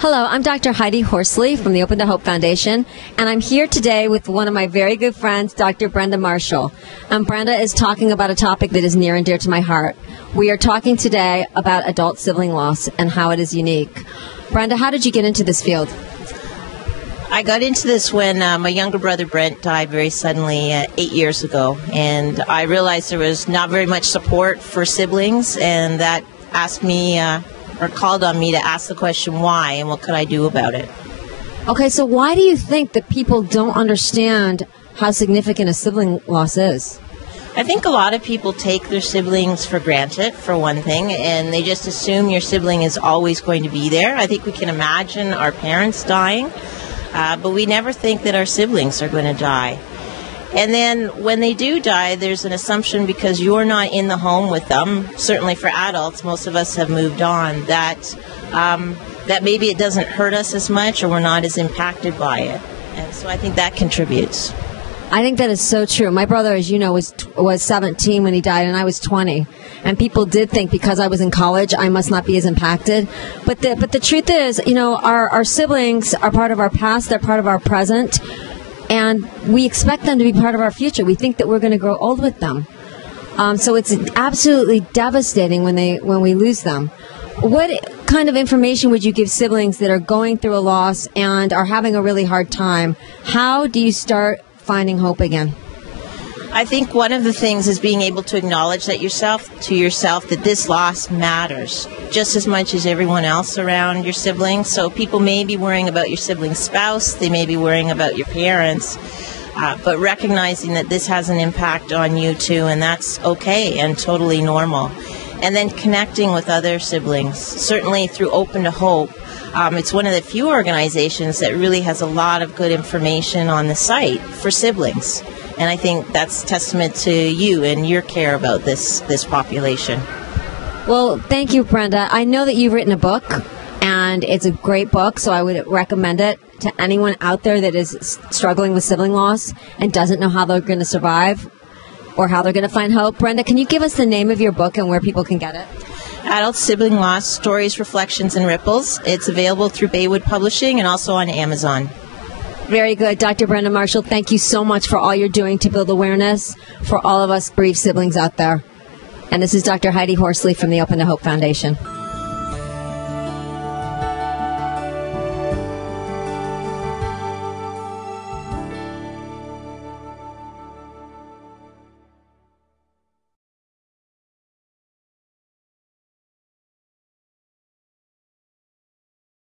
Hello, I'm Dr. Heidi Horsley from the Open to Hope Foundation, and I'm here today with one of my very good friends, Dr. Brenda Marshall. Brenda is talking about a topic that is near and dear to my heart. We are talking today about adult sibling loss and how it is unique. Brenda, how did you get into this field? I got into this when my younger brother Brent died very suddenly 8 years ago, and I realized there was not very much support for siblings, and that asked me or called on me to ask the question why and what could I do about it. Okay, so why do you think that people don't understand how significant a sibling loss is? I think a lot of people take their siblings for granted, for one thing, and they just assume your sibling is always going to be there. I think we can imagine our parents dying, but we never think that our siblings are going to die. And then when they do die, there's an assumption because you're not in the home with them, certainly for adults, most of us have moved on, that maybe it doesn't hurt us as much or we're not as impacted by it. And so I think that contributes. I think that is so true. My brother, as you know, was 17 when he died, and I was 20. And people did think because I was in college, I must not be as impacted. But the truth is, you know, our siblings are part of our past, they're part of our present, and we expect them to be part of our future. We think that we're going to grow old with them. So it's absolutely devastating when we lose them. What kind of information would you give siblings that are going through a loss and are having a really hard time? How do you start finding hope again? I think one of the things is being able to acknowledge that yourself that this loss matters just as much as everyone else around your siblings. So people may be worrying about your sibling's spouse, they may be worrying about your parents, but recognizing that this has an impact on you too, and that's okay and totally normal. And then connecting with other siblings, certainly through Open to Hope. It's one of the few organizations that really has a lot of good information on the site for siblings. And I think that's testament to you and your care about this population. Well, thank you, Brenda. I know that you've written a book, and it's a great book, so I would recommend it to anyone out there that is struggling with sibling loss and doesn't know how they're going to survive or how they're going to find hope. Brenda, can you give us the name of your book and where people can get it? Adult Sibling Loss, Stories, Reflections, and Ripples. It's available through Baywood Publishing and also on Amazon. Very good. Dr. Brenda Marshall, thank you so much for all you're doing to build awareness for all of us bereaved siblings out there. And this is Dr. Heidi Horsley from the Open to Hope Foundation.